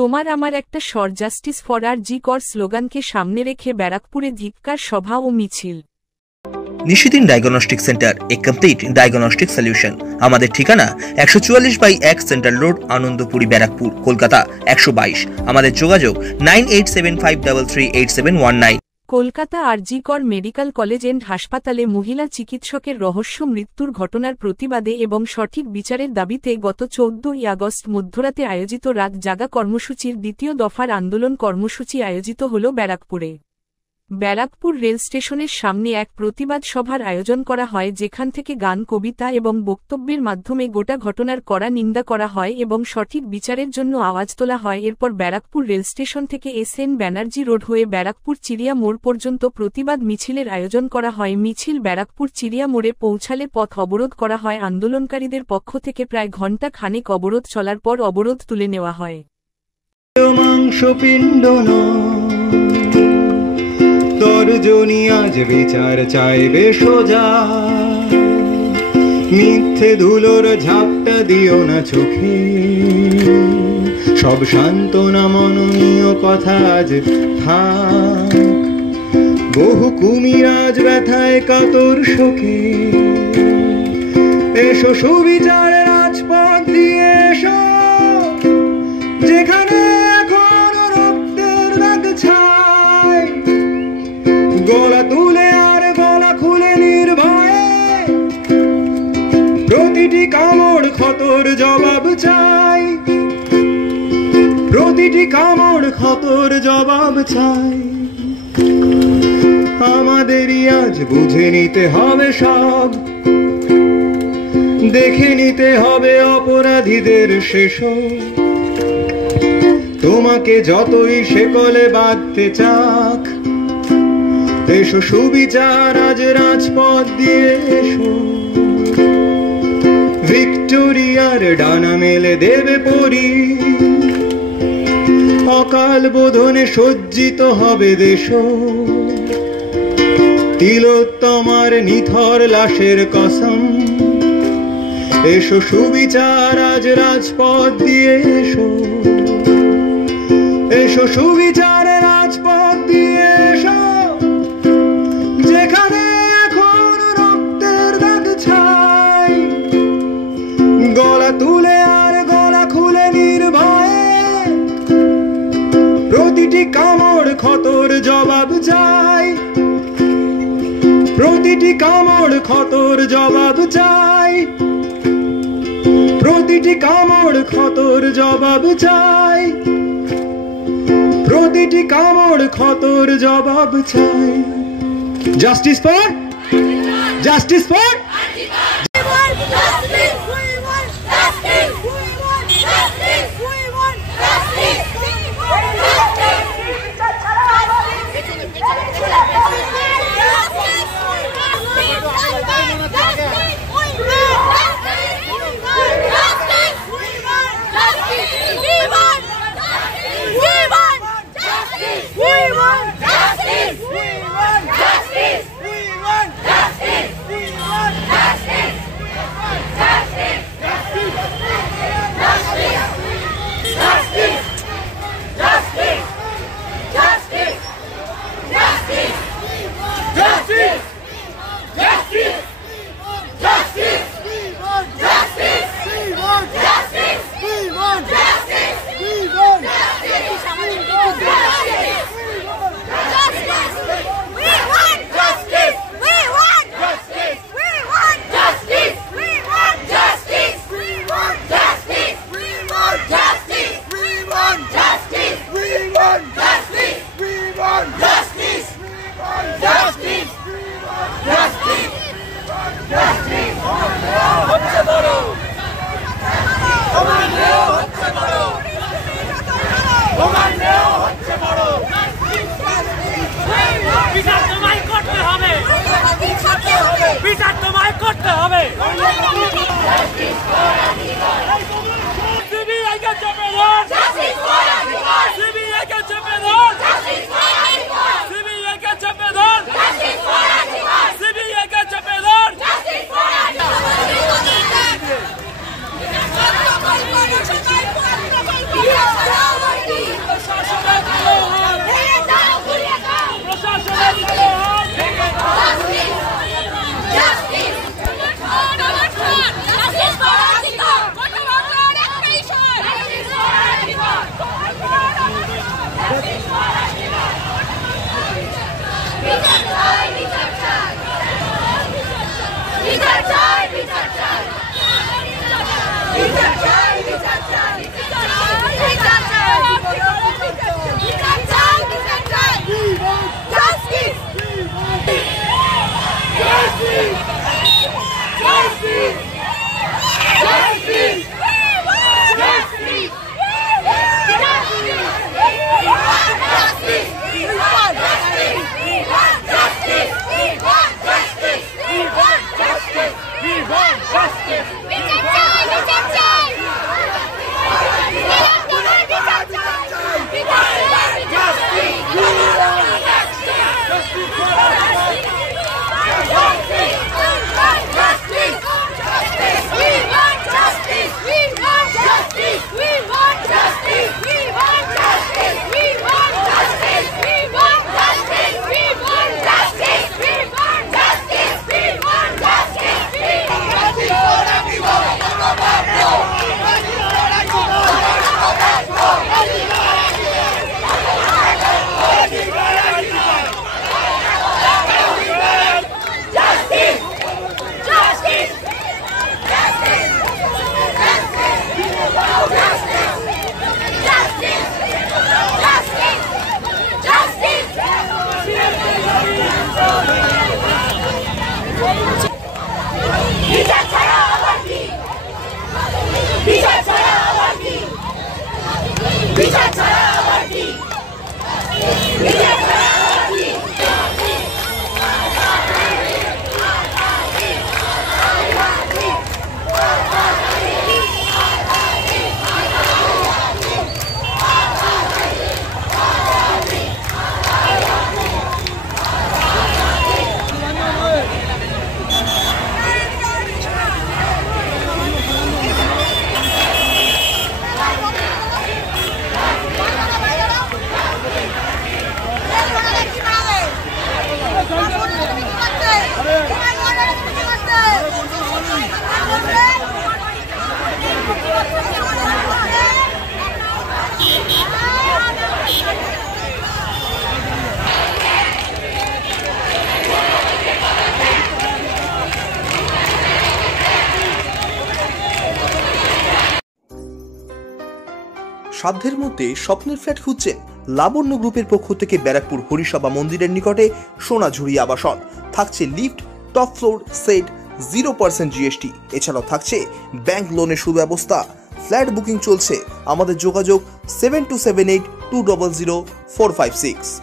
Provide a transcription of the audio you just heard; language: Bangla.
তোমার আমার একটা স্বর জাস্টিস ফর আরজি কর স্লোগানকে সামনে রেখে ব্যারাকপুরে ধিক্কার সভা ও মিছিল। নিশিদিন ডায়াগনস্টিক সেন্টার, এ কমপ্লিট ডায়াগনস্টিক সলিউশন। আমাদের ঠিকানা 144/1 সেন্ট্রাল রোড, আনন্দপুরি, ব্যারাকপুর, কলকাতা 122। আমাদের যোগাযোগ 9875338719। কলকাতা আরজি কর মেডিকেল কলেজ এন্ড হাসপাতালে মহিলা চিকিৎসকের রহস্য মৃত্যুর ঘটনার প্রতিবাদে এবং সঠিক বিচারের দাবিতে গত 14ই আগস্ট মধ্যরাতে আয়োজিত রাত জাগা কর্মসূচির দ্বিতীয় দফার আন্দোলন কর্মসূচি আয়োজিত হল ব্যারাকপুরে। ব্যারাকপুর রেল স্টেশনের সামনে এক প্রতিবাদ সভার আয়োজন করা হয়, যেখান থেকে গান, কবিতা এবং বক্তব্যের মাধ্যমে গোটা ঘটনার কড়া নিন্দা করা হয় এবং সঠিক বিচারের জন্য আওয়াজ তোলা হয়। এরপর ব্যারাকপুর রেল স্টেশন থেকে SN ব্যানার্জি রোড হয়ে ব্যারাকপুর চিড়িয়া মোড় পর্যন্ত প্রতিবাদ মিছিলের আয়োজন করা হয়। মিছিল ব্যারাকপুর চিড়িয়া মোড়ে পৌঁছালে পথ অবরোধ করা হয়। আন্দোলনকারীদের পক্ষ থেকে প্রায় ঘণ্টা খানেক অবরোধ চলার পর অবরোধ তুলে নেওয়া হয়। তর্জনী আজ বিচার চাইবে সোজা, মিথ্যে ধুলোর ঝাপটা দিও না চোখে, সব সান্ত্বনা মননীয় কথা আজ থাক, বহু কুমির আজ ব্যথায় কাতর শোকে, এসো সুবিচার রাজপথ দিয়ে এসো, যেখানে এখন রক্তের দাগ ছায়, গলা তুলে আর গলা খুলে নির্ভয়ে, প্রতিটি কামড় ক্ষতর জবাব চাই, প্রতিটি কামড় ক্ষতর জবাব চাই। আমাদেরই আজ বুঝে নিতে হবে সব, দেখে নিতে হবে অপরাধীদের শেষ, তোমাকে যতই শেকলে বাঁধতে চাক, এসো সুবিচার আজ রাজপথ দিয়ে এসো, ভিক্টোরিয়ার ডানা মেলে দেবে পরি, অকাল বোধনে সজ্জিত হবে দেশ, তিলোত্তমার নিথর লাশের কসম, এসো সুবিচার আজ রাজপথ দিয়ে এসো, এসো সুবিচার রাজপথ দিয়ে এসো, যেখানে এখন রক্তের দাগ ছাই, গলা তুলে আর গলা খুলে নির্ভয়ে, প্রতিটি কামড় ক্ষতর জবাব চাই, প্রতিটি কামড় ক্ষতর জবাব চাই, প্রতিটি কামড় ক্ষতর জবাব চাই, প্রতিটি কামড় ক্ষতর জবাব চাই। Justice for? Justice for? We want সাধ্যের মধ্যে স্বপ্নের ফ্ল্যাট খুঁজছেন? লাবণ্য গ্রুপের পক্ষ থেকে ব্যারাকপুর হরিসভা মন্দিরের নিকটে সোনাঝুরি আবাসন। থাকছে lift, top floor, set, 0% GST। এছাড়াও থাকছে ব্যাংক লোনের সুব্যবস্থা। ফ্ল্যাট বুকিং চলছে। আমাদের যোগাযোগ 7278200456।